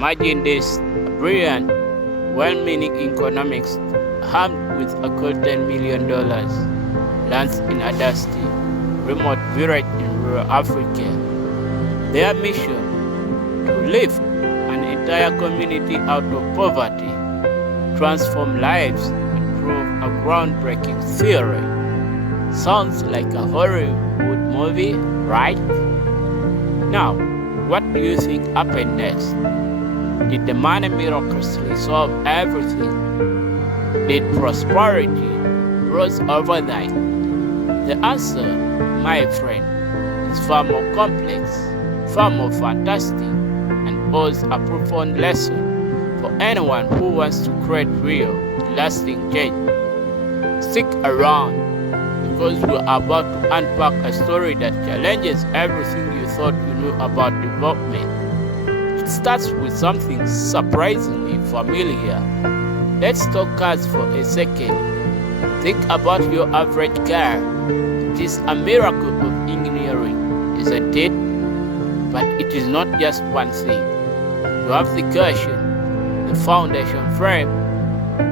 Imagine this: a brilliant, well-meaning economist armed with a cool $10 million lands in a dusty, remote village in rural Africa. Their mission: to lift an entire community out of poverty, transform lives, and prove a groundbreaking theory. Sounds like a Hollywood movie, right? Now, what do you think happened next? Did the money miraculously solve everything? Did prosperity rise overnight? The answer, my friend, is far more complex, far more fantastic, and holds a profound lesson for anyone who wants to create real, lasting change. Stick around, because we're about to unpack a story that challenges everything you thought you knew about development. It starts with something surprisingly familiar. Let's talk cars for a second. Think about your average car. It is a miracle of engineering, isn't it? But it is not just one thing. You have the cushion, the foundation frame.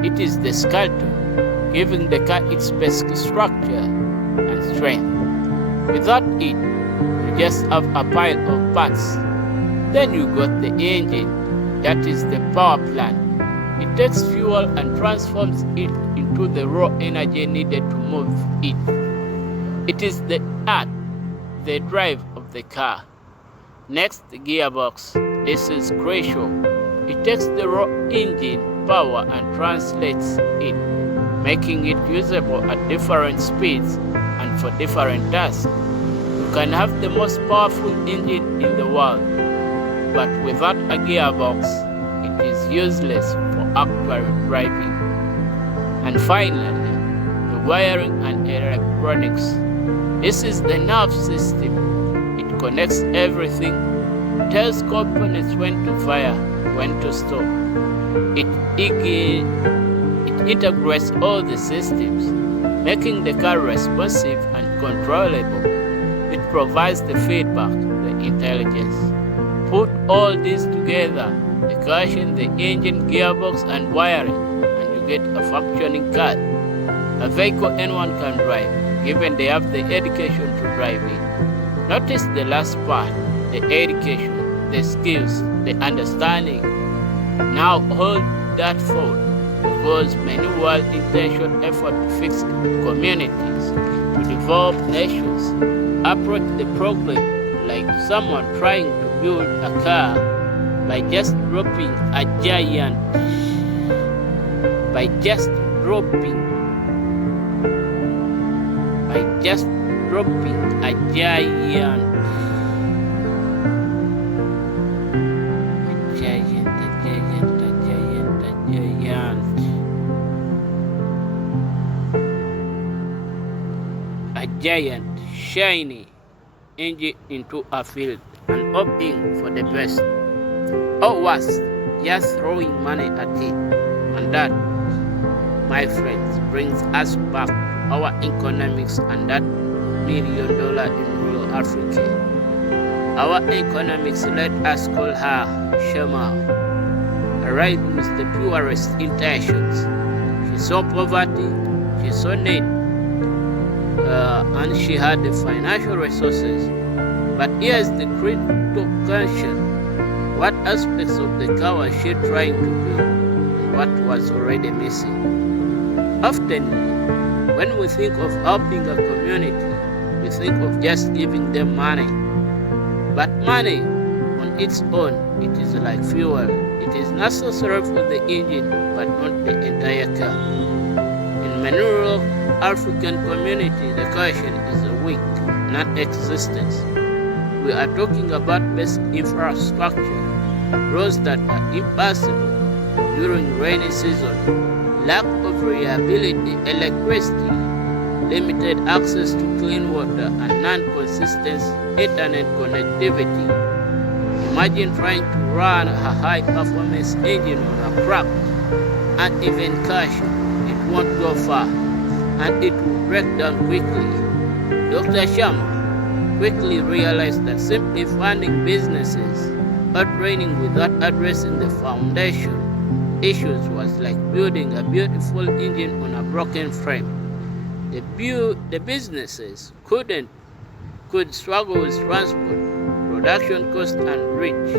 It is the skeleton, giving the car its basic structure and strength. Without it, you just have a pile of parts. Then you got the engine, that is the power plant. It takes fuel and transforms it into the raw energy needed to move it. It is the heart, the drive of the car. Next, the gearbox. This is crucial. It takes the raw engine power and translates it, making it usable at different speeds and for different tasks. You can have the most powerful engine in the world, but without a gearbox, it is useless for actual driving. And finally, the wiring and electronics. This is the nerve system. It connects everything, tells components when to fire, when to stop. It integrates all the systems, making the car responsive and controllable. It provides the feedback, the intelligence. Put all this together, the cushion, the engine, gearbox, and wiring, and you get a functioning car. A vehicle anyone can drive, given they have the education to drive it. Notice the last part, the education, the skills, the understanding. Now hold that thought, because many well-intentioned efforts to fix communities, to develop nations, approach the problem like someone trying to build a car by just dropping a giant, by just dropping a giant, giant, shiny engine into a field and hoping for the best, or worse, just throwing money at it. And that, my friends, brings us back to our economics and that $1 million in rural Africa. Our economics let us call her Shema, arrived with the purest intentions. She saw poverty, she saw need, and she had the financial resources. But here's the critical question: what aspects of the car was she trying to build, and what was already missing? Often, when we think of helping a community, we think of just giving them money. But money, on its own, it is like fuel. It is necessary for the engine, but not the entire car. In many rural African communities, the caution is a weak, non-existence. We are talking about basic infrastructure, roads that are impassable during rainy season, lack of reliability, electricity, limited access to clean water, and non-consistent internet connectivity. Imagine trying to run a high-performance engine on a cracked, uneven caution. It won't go far, and it will break down quickly. Dr. Sharma quickly realized that simply funding businesses but training without addressing the foundation issues was like building a beautiful engine on a broken frame. The businesses could struggle with transport, production cost, and reach.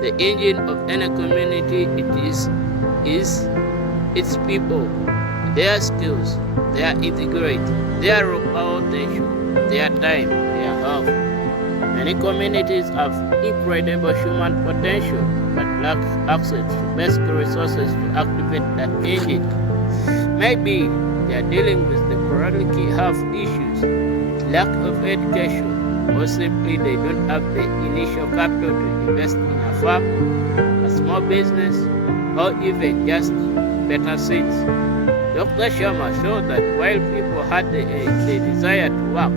The engine of any community is its people, their skills, their integrity, their raw potential, their time, their health. Many communities have incredible human potential but lack access to basic resources to activate that engine. Maybe they are dealing with the chronically health issues, lack of education, or simply they don't have the initial capital to invest in a farm, a small business, or even just better seeds. Dr. Sharma showed that while people had the desire to work,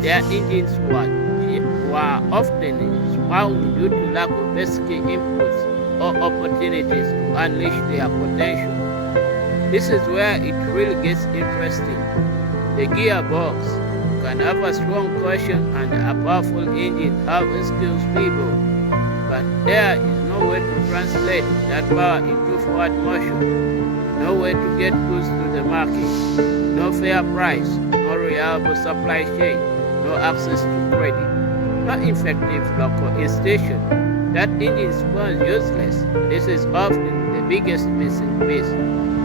their engines were often spoiled due to lack of basic inputs or opportunities to unleash their potential. This is where it really gets interesting. The gearbox can have a strong cushion and a powerful engine, have skilled people, but there is no way to translate that power into forward motion, no way to get goods to the market, no fair price, no reliable supply chain, no access to credit, no effective local institution. That engine becomes useless. This is often the biggest missing piece.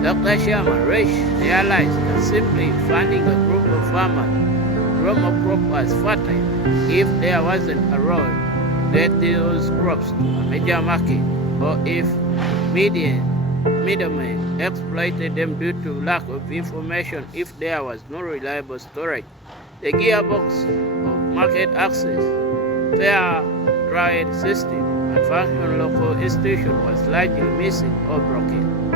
Dr. Sharma realized that simply funding a group of farmers grow more crop was fertile if there wasn't a road to get those crops to a major market, or if middlemen exploited them due to lack of information, if there was no reliable storage. The gearbox of market access, fair trade system, and functional local institution was largely missing or broken.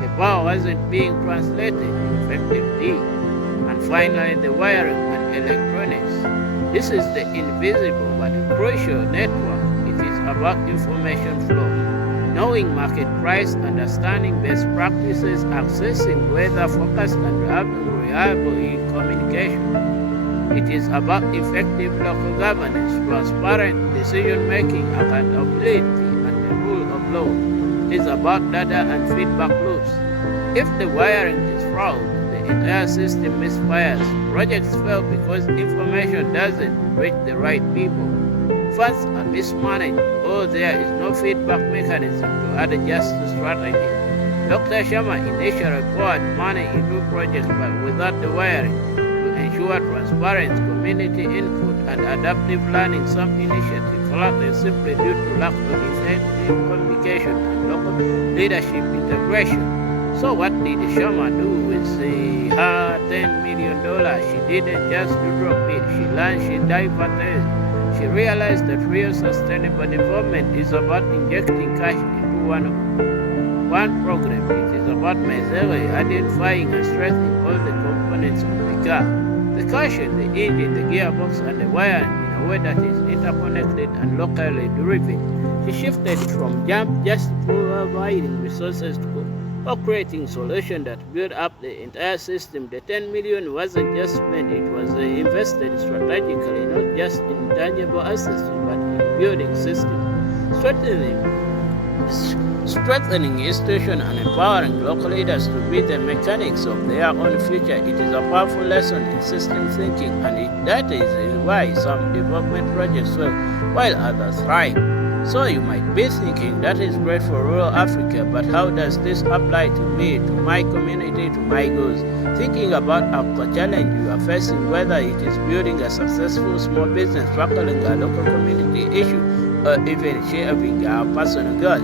The power wasn't being translated effectively. And finally, the wiring and electronics. This is the invisible but crucial network. It is about information flow, knowing market price, understanding best practices, accessing weather forecast, and having reliable communication. It is about effective local governance, transparent decision-making, accountability, and the rule of law. It is about data and feedback loops. If the wiring is flawed, the entire system misfires. Projects fail because information doesn't reach the right people. Funds are mismanaged, or there is no feedback mechanism to adjust the strategy. Dr. Sharma initially poured money into projects but without the wiring to ensure transparent community input and adaptive learning. Some initiatives failed simply due to lack of effective communication and local leadership integration. So what did Sharma do with her $10 million? She didn't just drop it. She learned, she diverted. She realized that real sustainable development is about injecting cash into one program. It is about measuring, identifying, and strengthening all the components of the car. The cushion, the engine, the gearbox, and the wiring in a way that is interconnected and locally driven. She shifted from just providing resources to creating solutions that build up the entire system. The $10 million wasn't just spent, it was invested strategically, not just in tangible assets, but in building systems, strengthening institutions, and empowering local leaders to be the mechanics of their own future. It is a powerful lesson in system thinking, and that is why some development projects fail while others thrive. So you might be thinking, that is great for rural Africa, but how does this apply to me, to my community, to my goals? Thinking about a challenge you are facing, whether it is building a successful small business, tackling a local community issue, or even achieving a personal goal.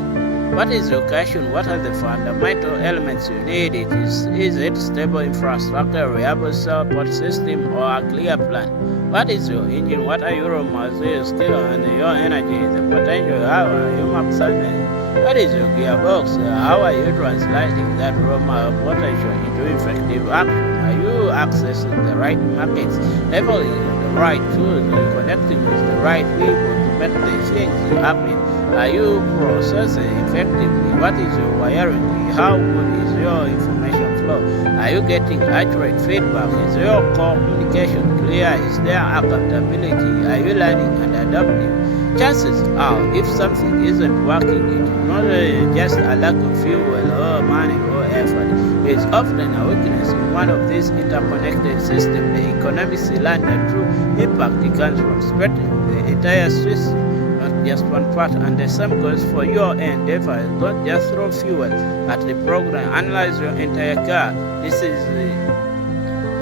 What is your question? What are the fundamental elements you need? Is it stable infrastructure, reliable support system, or a clear plan? What is your engine? What are your muscles, skill, and your energy, the potential? How are you maximizing? What is your gearbox? How are you translating that raw potential into effective action? Are you accessing the right markets, leveling the right tools, and connecting with the right people to make the things happen? Are you processing effectively? What is your wiring? How good is your information flow? Are you getting accurate feedback? Is your communication clear? Is there accountability? Are you learning and adapting? Chances are, if something isn't working, it is not just a lack of fuel or money or effort. It's often a weakness in one of these interconnected systems. The economists learn that true impact comes from spreading the entire system, not just one part. And the same goes for your endeavors. Don't just throw fuel at the program. Analyze your entire car.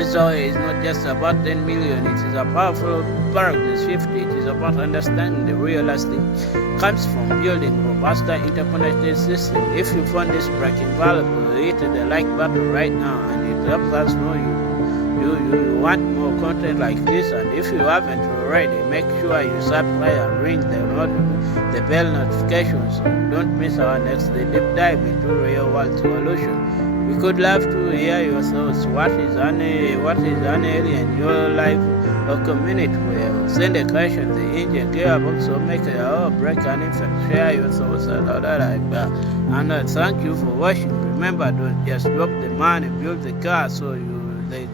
So it's not just about 10 million, it is a powerful paradigm shift. It is about understanding the real estate comes from building robust interconnected system. If you find this breaking valuable, hit the like button right now, and it helps us know you want more content like this. And if you haven't already, make sure you subscribe and ring the bell notifications so you don't miss our next deep dive into real world solution. We could love to hear your thoughts. What is an area in your life or community? Well, send a question to the engine gearbox or make a break and in fact share your thoughts and other like that. And thank you for watching. Remember, don't just drop the money, build the car. So they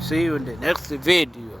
see you in the next video.